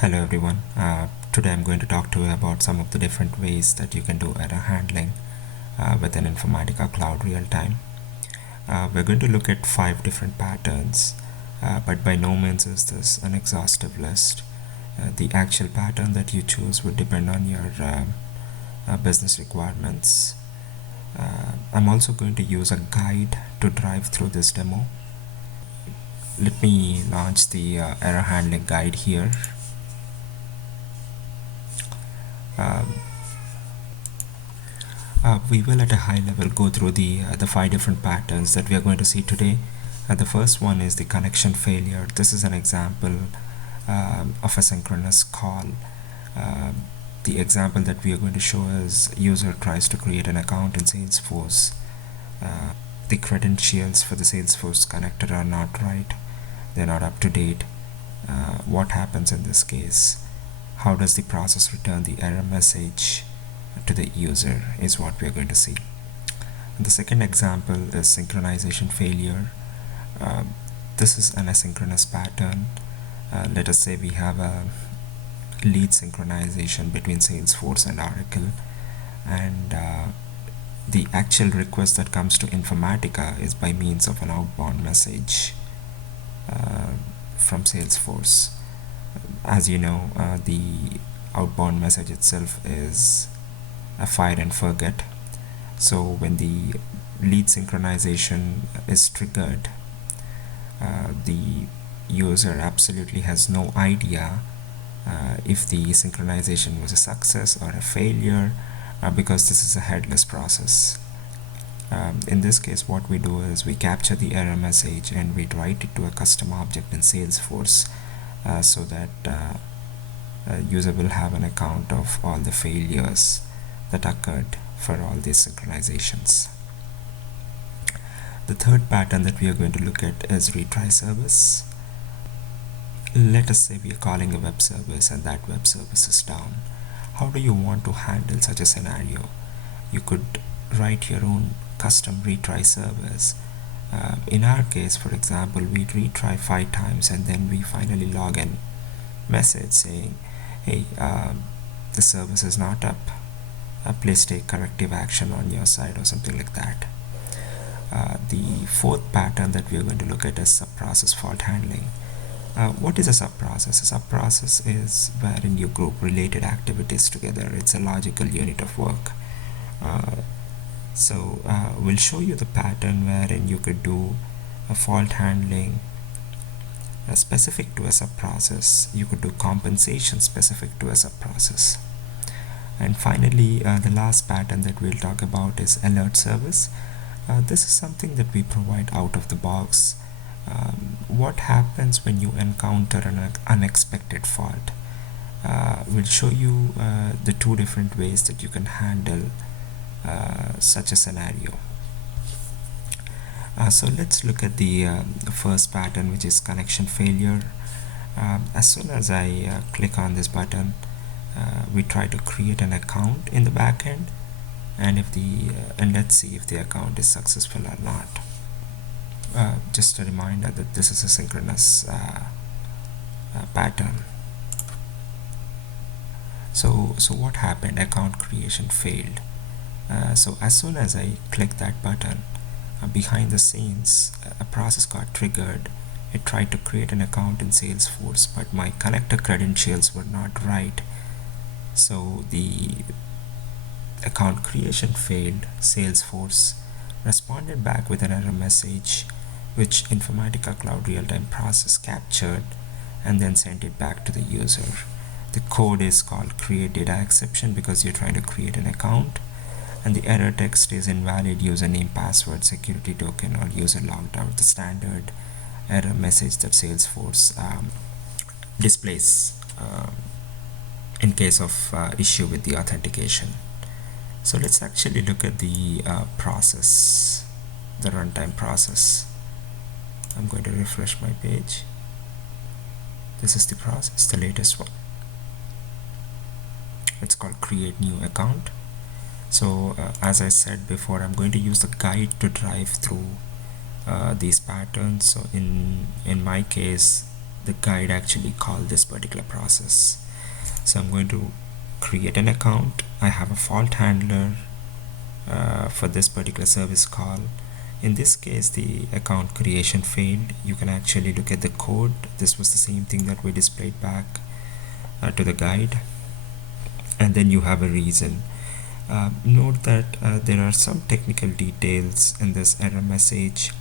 Hello everyone. Today I'm going to talk to you about some of the different ways that you can do error handling within Informatica Cloud Real Time. We're going to look at 5 different patterns, but by no means is this an exhaustive list. The actual pattern that you choose would depend on your business requirements. I'm also going to use a guide to drive through this demo. Let me launch the error handling guide here. We will at a high level go through the 5 different patterns that we are going to see today. The first one is the connection failure. This is an example of a synchronous call. The example that we are going to show is user tries to create an account in Salesforce. The credentials for the Salesforce connector are not right. They're not up to date. What happens in this case? How does the process return the error message to the user is what we are going to see. And the second example is synchronization failure. This is an asynchronous pattern. Let us say we have a lead synchronization between Salesforce and Oracle, and the actual request that comes to Informatica is by means of an outbound message from Salesforce. As you know, the outbound message itself is a fire and forget. So when the lead synchronization is triggered, the user absolutely has no idea if the synchronization was a success or a failure, because this is a headless process. In this case, what we do is we capture the error message and we write it to a custom object in Salesforce, so that user will have an account of all the failures that occurred for all these synchronizations. The third pattern that we are going to look at is Retry Service. Let us say we are calling a web service and that web service is down. How do you want to handle such a scenario? You could write your own custom retry service. In our case, for example, we retry 5 times and then we finally log in message saying, hey, the service is not up. Please take corrective action on your side or something like that. The fourth pattern that we are going to look at is subprocess fault handling. What is a subprocess? A subprocess is wherein you group related activities together. It's a logical unit of work. So we'll show you the pattern wherein you could do a fault handling specific to a subprocess. You could do compensation specific to a subprocess. And finally, the last pattern that we'll talk about is alert service. This is something that we provide out of the box. What happens when you encounter an unexpected fault? We'll show you the 2 different ways that you can handle such a scenario. So let's look at the first pattern, which is connection failure. As soon as I click on this button, we try to create an account in the backend, and let's see if the account is successful or not. Just a reminder that this is a synchronous pattern. So what happened? Account creation failed. So as soon as I click that button, behind the scenes, a process got triggered. It tried to create an account in Salesforce, but my connector credentials were not right. So the account creation failed. Salesforce responded back with an error message, which Informatica Cloud Real Time Process captured and then sent it back to the user. The code is called create data exception because you're trying to create an account, and the error text is invalid username, password, security token, or user logged out, the standard error message that Salesforce displays in case of issue with the authentication. So let's actually look at the process, the runtime process. I'm going to refresh my page. This is the process, the latest one. It's called create new account. So as I said before, I'm going to use the guide to drive through these patterns. So in my case, the guide actually called this particular process. So I'm going to create an account. I have a fault handler for this particular service call. In this case, the account creation failed. You can actually look at the code. This was the same thing that we displayed back to the guide. And then you have a reason. Note that there are some technical details in this error message.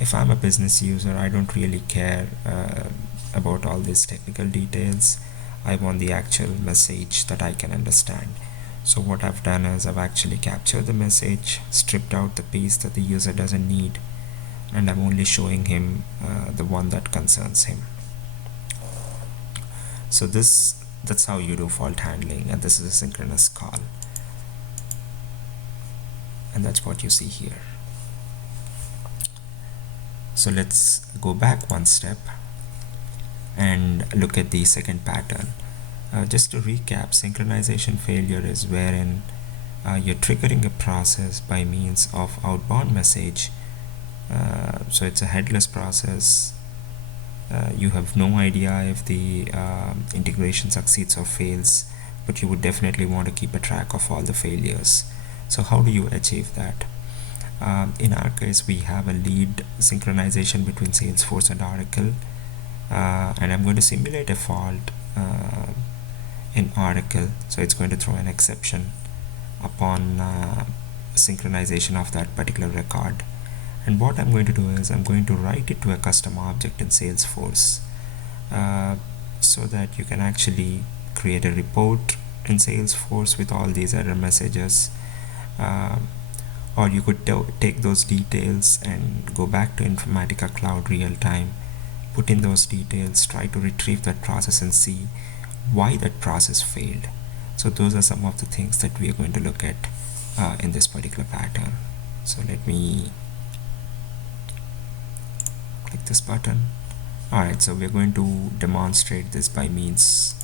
If I'm a business user, I don't really care about all these technical details. I want the actual message that I can understand. So what I've done is I've actually captured the message, stripped out the piece that the user doesn't need, and I'm only showing him the one that concerns him. So that's how you do fault handling, and this is a synchronous call, and that's what you see here. So let's go back one step and look at the second pattern. Just to recap, synchronization failure is wherein you're triggering a process by means of outbound message. So it's a headless process. You have no idea if the integration succeeds or fails, but you would definitely want to keep a track of all the failures. So how do you achieve that? In our case, we have a lead synchronization between Salesforce and Oracle, and I'm going to simulate a fault in Oracle. So it's going to throw an exception upon synchronization of that particular record. And what I'm going to do is I'm going to write it to a custom object in Salesforce so that you can actually create a report in Salesforce with all these error messages. Or you could take those details and go back to Informatica Cloud Real Time, put in those details, try to retrieve that process and see why that process failed. So those are some of the things that we are going to look at in this particular pattern. So let me click this button. Alright, so we're going to demonstrate this by means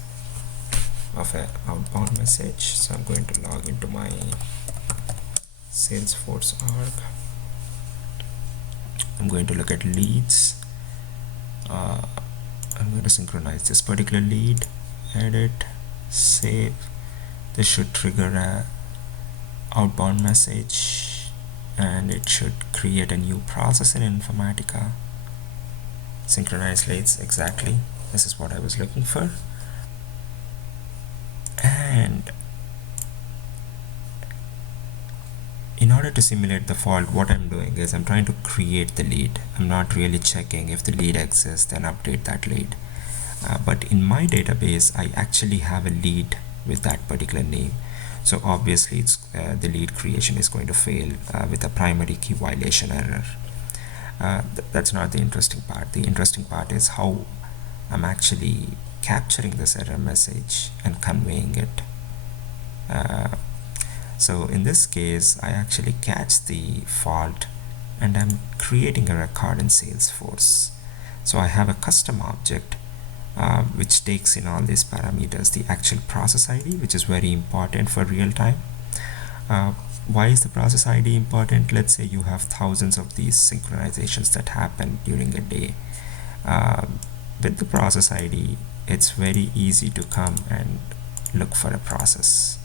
of an outbound message. So I'm going to log into my Salesforce org. I'm going to look at leads. I'm going to synchronize this particular lead, edit, save. This should trigger a outbound message, and it should create a new process in Informatica. Synchronize leads, exactly. This is what I was looking for. And in order to simulate the fault, what I'm doing is I'm trying to create the lead. I'm not really checking if the lead exists, then update that lead. But in my database, I actually have a lead with that particular name. So obviously, the lead creation is going to fail with a primary key violation error. That's not the interesting part. The interesting part is how I'm actually capturing this error message and conveying it. So in this case, I actually catch the fault and I'm creating a record in Salesforce. So I have a custom object which takes in all these parameters, the actual process ID, which is very important for real time. Why is the process ID important? Let's say you have thousands of these synchronizations that happen during a day. With the process ID, it's very easy to come and look for a process.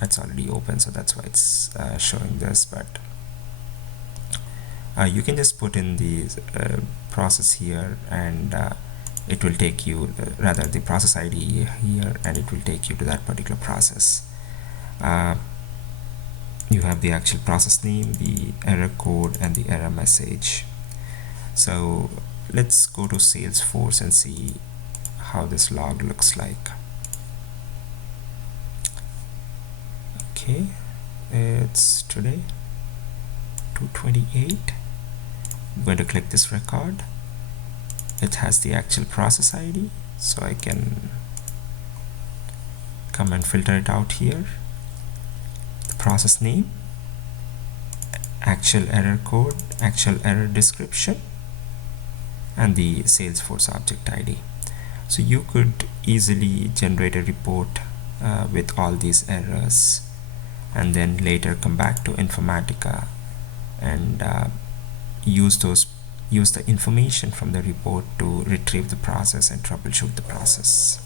It's already open, so that's why it's showing this, but you can just put in the process here, and it will take you, rather the process ID here, and it will take you to that particular process. You have the actual process name, the error code, and the error message. So let's go to Salesforce and see how this log looks like. Okay, it's today, 2/28. I'm going to click this record. It has the actual process ID, so I can come and filter it out here. The process name, actual error code, actual error description, and the Salesforce object ID. So you could easily generate a report with all these errors, and then later come back to Informatica and use the information from the report to retrieve the process and troubleshoot the process.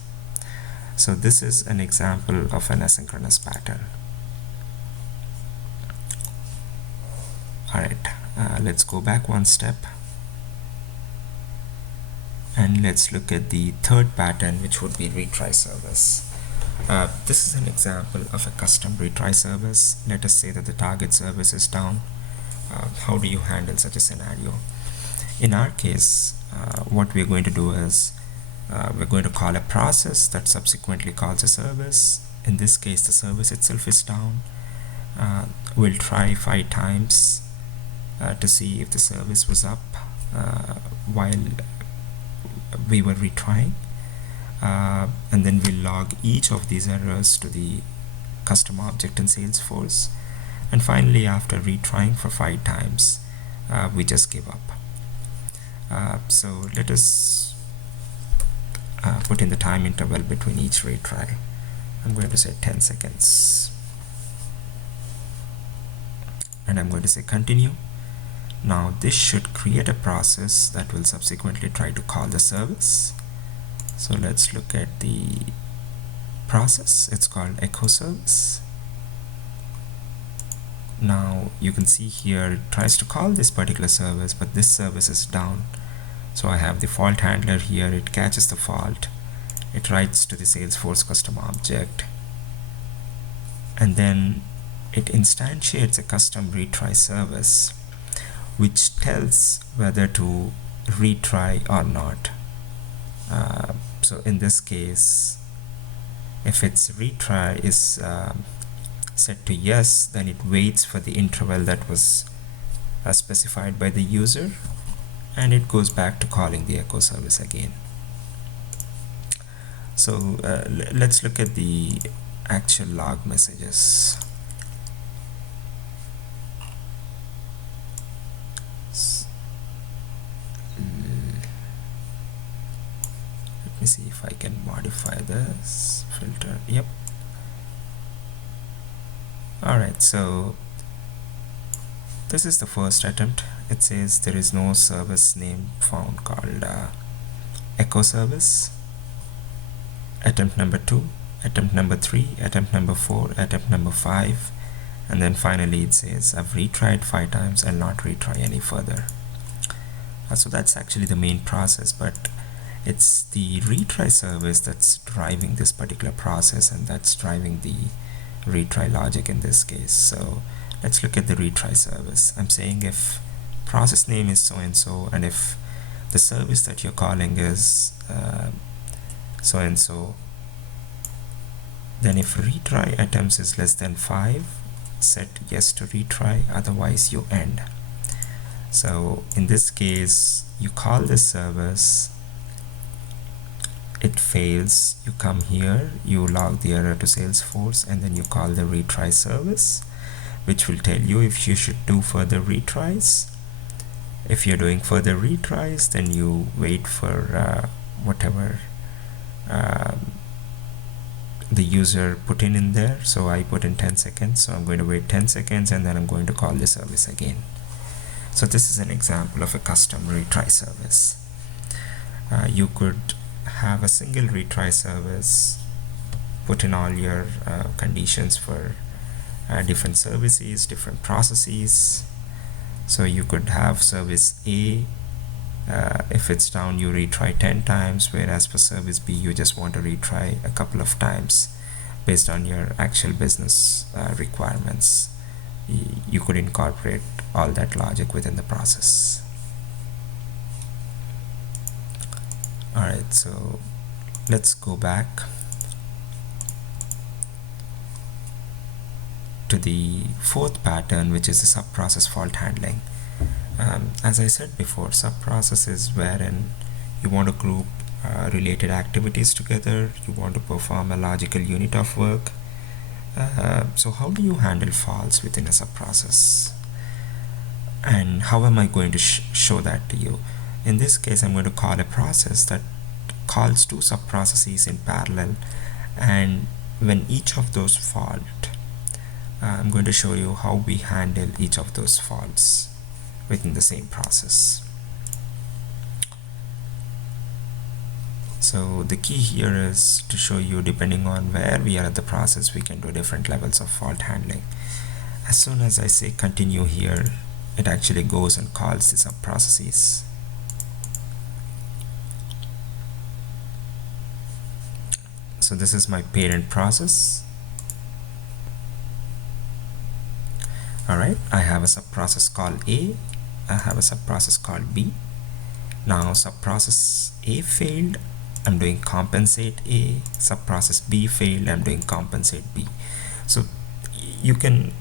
So this is an example of an asynchronous pattern. Alright, let's go back one step and let's look at the third pattern, which would be retry service. This is an example of a custom retry service. Let us say that the target service is down. How do you handle such a scenario? In our case, what we're going to do is we're going to call a process that subsequently calls a service. In this case, the service itself is down. We'll try 5 times to see if the service was up while we were retrying, and then we'll log each of these errors to the custom object in Salesforce, and finally, after retrying for 5 times, we just give up. So let us put in the time interval between each retry. I'm going to say 10 seconds, and I'm going to say continue. Now this should create a process that will subsequently try to call the service. So let's look at the process. It's called echo service. Now you can see here it tries to call this particular service, but this service is down. So I have the fault handler here. It catches the fault, it writes to the Salesforce custom object, and then it instantiates a custom retry service which tells whether to retry or not. So in this case, if its retry is set to yes, then it waits for the interval that was specified by the user, and it goes back to calling the echo service again. So let's look at the actual log messages. Let me see if I can modify this filter. Yep. Alright, so this is the first attempt. It says there is no service name found called echo service. Attempt number 2, attempt number 3, attempt number 4, attempt number 5, and then finally it says I've retried 5 times and not retry any further. So that's actually the main process, but it's the retry service that's driving this particular process, and that's driving the retry logic in this case. So let's look at the retry service. I'm saying if process name is so and so, and if the service that you're calling is so and so, then if retry attempts is less than 5, set yes to retry, otherwise you end. So in this case, you call this service, it fails, you come here, you log the error to Salesforce, and then you call the retry service, which will tell you if you should do further retries. If you're doing further retries, then you wait for whatever the user put in there. So I put in 10 seconds, so I'm going to wait 10 seconds, and then I'm going to call the service again. So this is an example of a custom retry service. You could have a single retry service, put in all your conditions for different services, different processes. So you could have service A, if it's down, you retry 10 times, whereas for service B you just want to retry a couple of times based on your actual business requirements. You could incorporate all that logic within the process. Alright, so let's go back to the fourth pattern, which is the subprocess fault handling. As I said before, subprocess is wherein you want to group related activities together, you want to perform a logical unit of work. So how do you handle faults within a subprocess? And how am I going to show that to you? In this case, I'm going to call a process that calls 2 subprocesses in parallel, and when each of those fault, I'm going to show you how we handle each of those faults within the same process. So the key here is to show you, depending on where we are at the process, we can do different levels of fault handling. As soon as I say continue here, it actually goes and calls the subprocesses. So this is my parent process. Alright, I have a subprocess called A, I have a subprocess called B. Now subprocess A failed, I'm doing compensate A, subprocess B failed, I'm doing compensate B. So you can,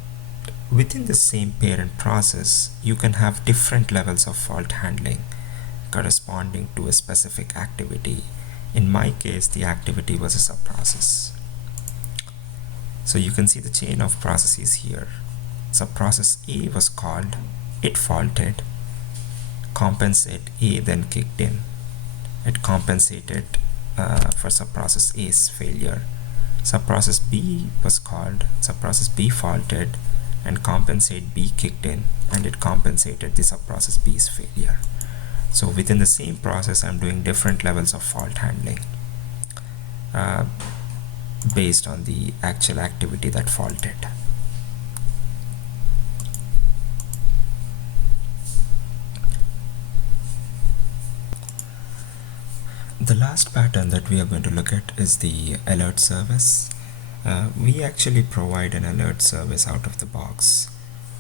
within the same parent process, you can have different levels of fault handling corresponding to a specific activity. In my case, the activity was a subprocess. So you can see the chain of processes here. Subprocess A was called, it faulted, compensate A then kicked in. It compensated for subprocess A's failure. Subprocess B was called, subprocess B faulted, and compensate B kicked in, and it compensated the subprocess B's failure. So within the same process, I'm doing different levels of fault handling based on the actual activity that faulted. The last pattern that we are going to look at is the alert service. We actually provide an alert service out of the box.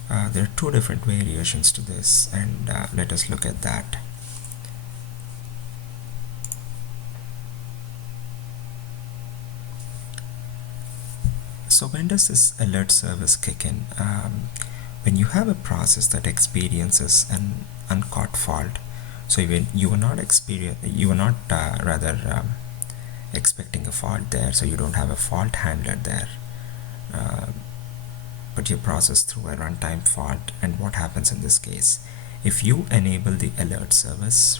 There are two different variations to this, and let us look at that. So when does this alert service kick in? When you have a process that experiences an uncaught fault, so even you were not expecting a fault there, so you don't have a fault handler there, but your process through a runtime fault. And what happens in this case? If you enable the alert service,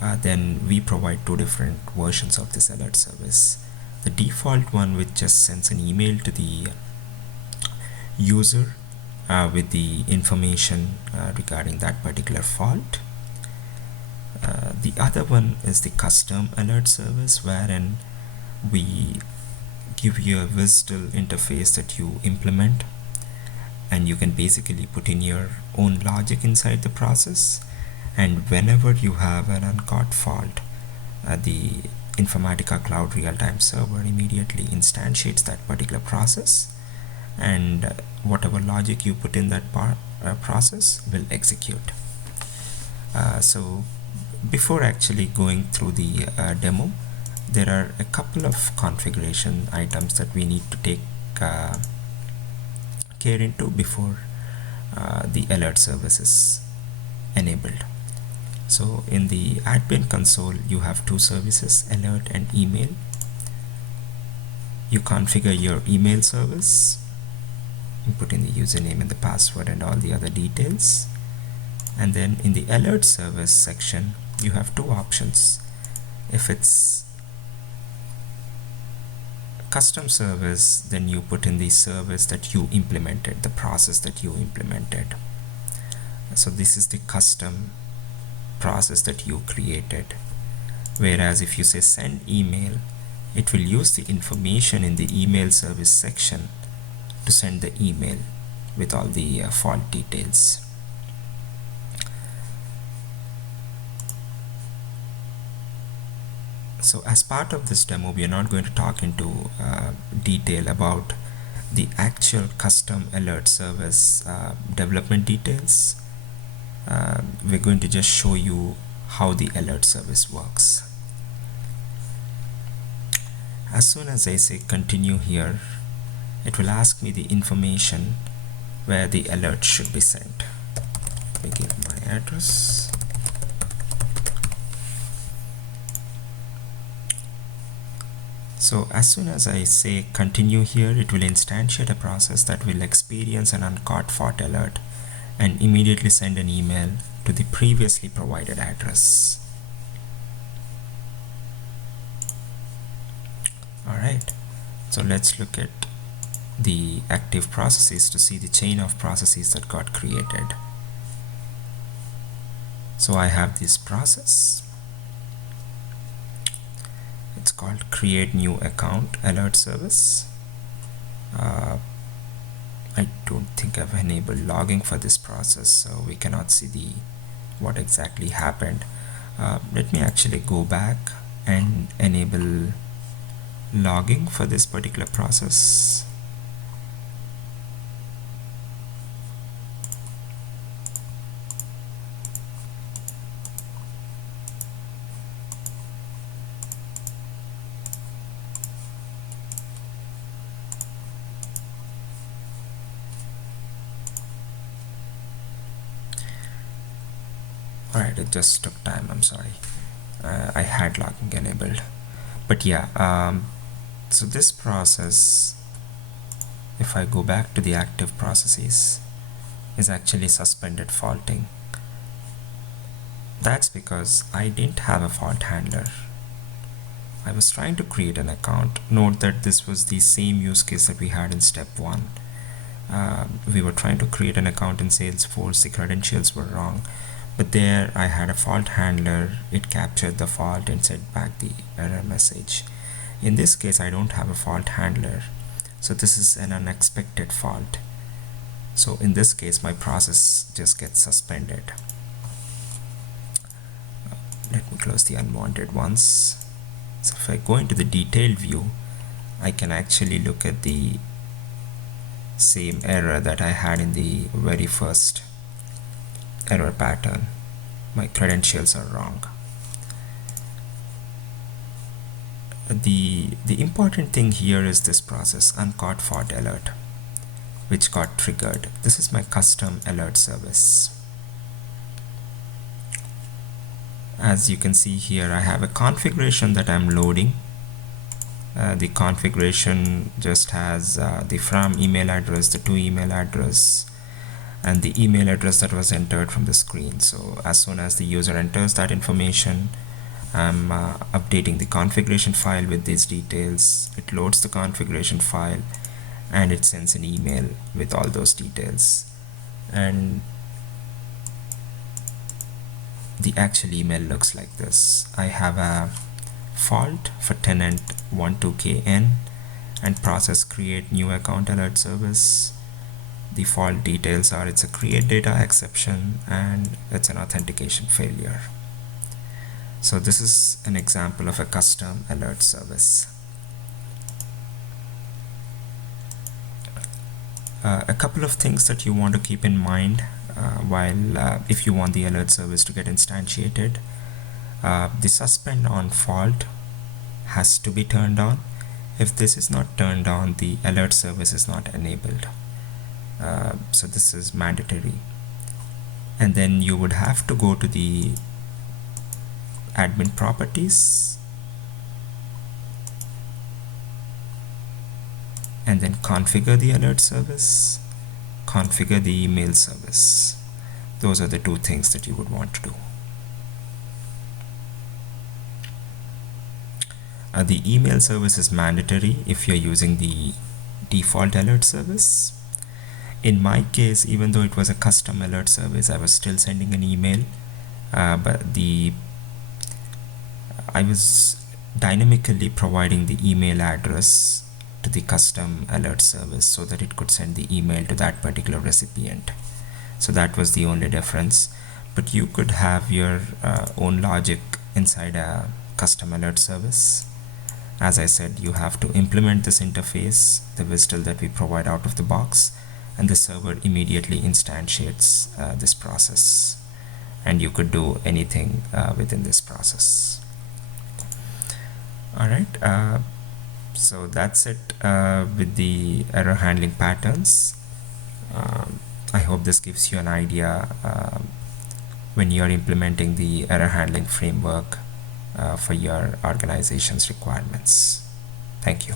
then we provide two different versions of this alert service. The default one, which just sends an email to the user with the information regarding that particular fault. The other one is the custom alert service, wherein we give you a WSDL interface that you implement, and you can basically put in your own logic inside the process, and whenever you have an uncaught fault, the Informatica Cloud Real Time server immediately instantiates that particular process, and whatever logic you put in that process will execute. So before actually going through the demo, there are a couple of configuration items that we need to take care into before the alert service is enabled. So in the admin console, you have two services, alert and email. You configure your email service, you put in the username and the password and all the other details. And then in the alert service section, you have two options. If it's custom service, then you put in the service that you implemented, the process that you implemented. So this is the custom process that you created. Whereas if you say send email, it will use the information in the email service section to send the email with all the fault details. So as part of this demo, we are not going to talk into detail about the actual custom alert service development details. We're going to just show you how the alert service works. As soon as I say continue here, it will ask me the information where the alert should be sent. I give my address. So as soon as I say continue here, it will instantiate a process that will experience an uncaught fault alert and immediately send an email to the previously provided address. Alright, so let's look at the active processes to see the chain of processes that got created. So I have this process. It's called create new account alert service. I don't think I've enabled logging for this process, so we cannot see what exactly happened. Let me actually go back and enable logging for this particular process. Alright, it just took time, I'm sorry. I had logging enabled. But yeah, so this process, if I go back to the active processes, is actually suspended faulting. That's because I didn't have a fault handler. I was trying to create an account. Note that this was the same use case that we had in step 1. We were trying to create an account in Salesforce. The credentials were wrong, but there I had a fault handler. It captured the fault and sent back the error message. In this case, I don't have a fault handler, so this is an unexpected fault. So in this case, my process just gets suspended. Let me close the unwanted ones. So if I go into the detailed view, I can actually look at the same error that I had in the very first error pattern. My credentials are wrong. The important thing here is this process, uncaught fault alert, which got triggered. This is my custom alert service. As you can see here, I have a configuration that I'm loading. The configuration just has the from email address, the to email address, and the email address that was entered from the screen. So as soon as the user enters that information, I'm updating the configuration file with these details. It loads the configuration file and it sends an email with all those details. And the actual email looks like this. I have a fault for tenant 12kn and process create new account alert service. The fault details are it's a create data exception and it's an authentication failure. So this is an example of a custom alert service. A couple of things that you want to keep in mind if you want the alert service to get instantiated. The suspend on fault has to be turned on. If this is not turned on, the alert service is not enabled. So this is mandatory. And then you would have to go to the admin properties and then configure the alert service, configure the email service. Those are the two things that you would want to do. The email service is mandatory if you're using the default alert service. In my case, even though it was a custom alert service, I was still sending an email, but I was dynamically providing the email address to the custom alert service so that it could send the email to that particular recipient. So that was the only difference. But you could have your own logic inside a custom alert service. As I said, you have to implement this interface, the WSDL that we provide out of the box, and the server immediately instantiates this process. And you could do anything within this process. Alright, so that's it with the error handling patterns. I hope this gives you an idea when you're implementing the error handling framework for your organization's requirements. Thank you.